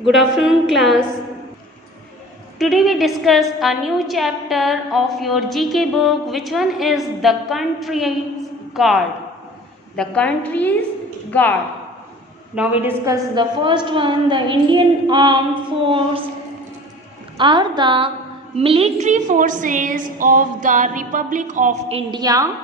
Good afternoon, class. Today we discuss a new chapter of your GK book. Which one is the country's guard? The country's guard. Now we discuss the first one. The Indian Armed Force are the military forces of the Republic of India.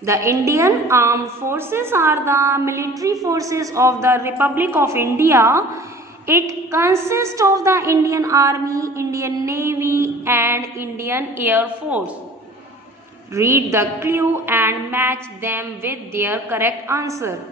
The Indian Armed Forces are the military forces of the Republic of India. It consists of the Indian Army, Indian Navy and Indian Air Force. Read the clue and match them with their correct answer.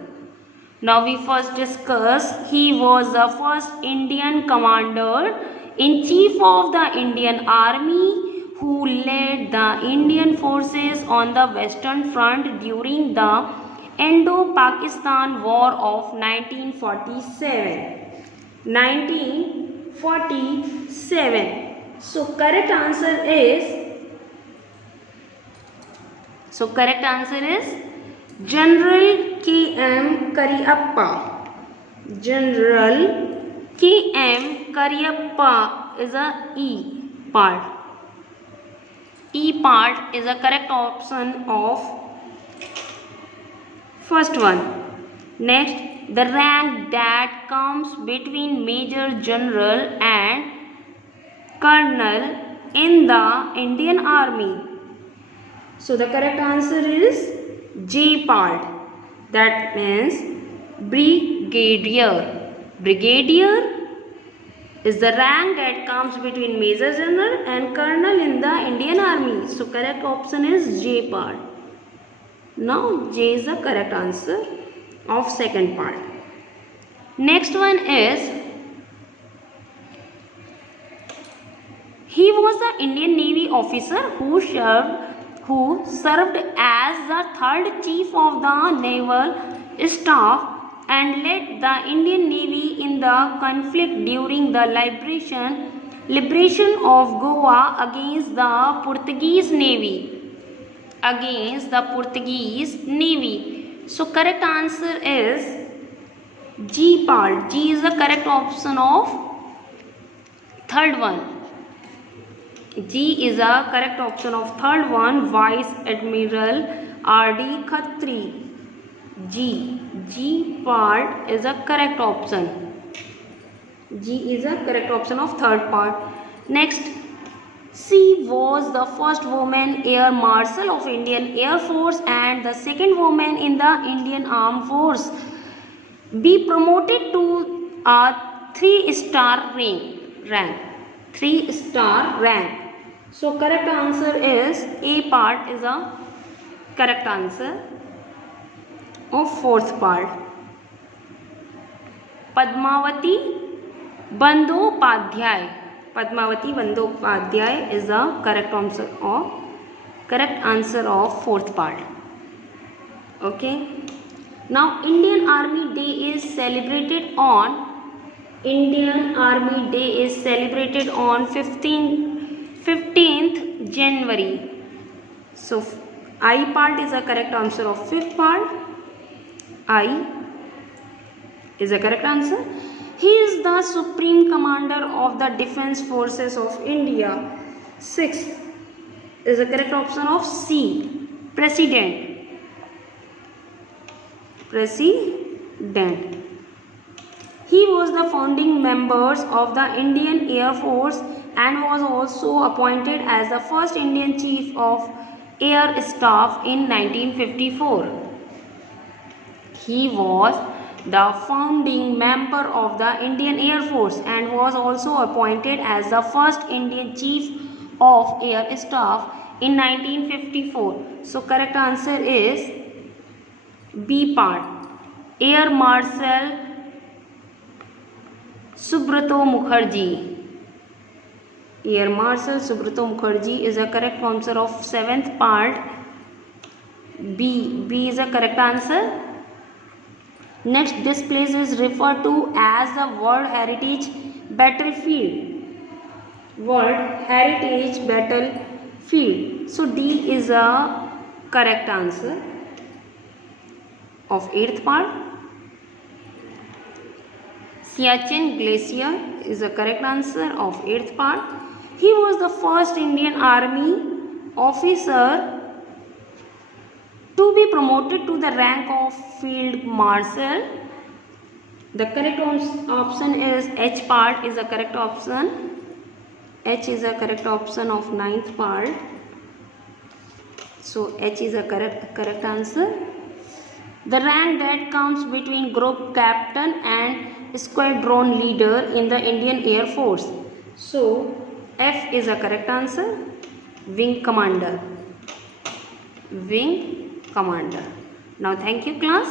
Now we first discuss, he was the first Indian commander-in-chief of the Indian Army who led the Indian forces on the Western Front during the Indo-Pakistan War of 1947. 1947. So correct answer is General K.M. Cariappa. General K.M. Cariappa is a E part. E part is a correct option of first one. Next, the rank that comes between Major General and Colonel in the Indian Army. So the correct answer is J part. That means Brigadier. Brigadier is the rank that comes between Major General and Colonel in the Indian Army. So correct option is J part. Now J is the correct answer of second part. Next one is, he was an Indian Navy officer who served as the third chief of the naval staff and led the Indian Navy in the conflict during the liberation of Goa against the Portuguese Navy. So correct answer is G part. G is the correct option of third one. G is a correct option of third one. Vice Admiral R.D. Khatri. G part is a correct option. G is a correct option of third part. Next, she was the first woman Air Marshal of Indian Air Force and the second woman in the Indian Armed Force be promoted to a 3-star rank. 3-star rank. So correct answer is A part is a correct answer of fourth part. Padmavati Bandyopadhyay. Padmavati Bandyopadhyay is the correct answer of fourth part. Okay. Now Indian Army Day is celebrated on 15th January. So I part is a correct answer of fifth part. I is a correct answer. He is the Supreme Commander of the Defence Forces of India. Sixth is a correct option of C. President. He was the founding members of the Indian Air Force and was also appointed as the first Indian Chief of Air Staff in 1954. He was the founding member of the Indian Air Force and was also appointed as the first Indian Chief of Air Staff in 1954. So correct answer is B part. Air Marshal Subrata Mukherjee. Air Marshal Subrata Mukherjee is a correct answer of seventh part. B is a correct answer. Next, this place is referred to as the World Heritage Battlefield. So D is a correct answer of eighth part. Siachen Glacier is the correct answer of 8th part. He was the first Indian Army officer to be promoted to the rank of Field Marshal. The correct option is H part is the correct option. H is the correct option of 9th part. So H is a correct answer. The rank that comes between group captain and squadron leader in the Indian Air Force. So F is a correct answer. Wing commander. Wing commander. Now thank you class.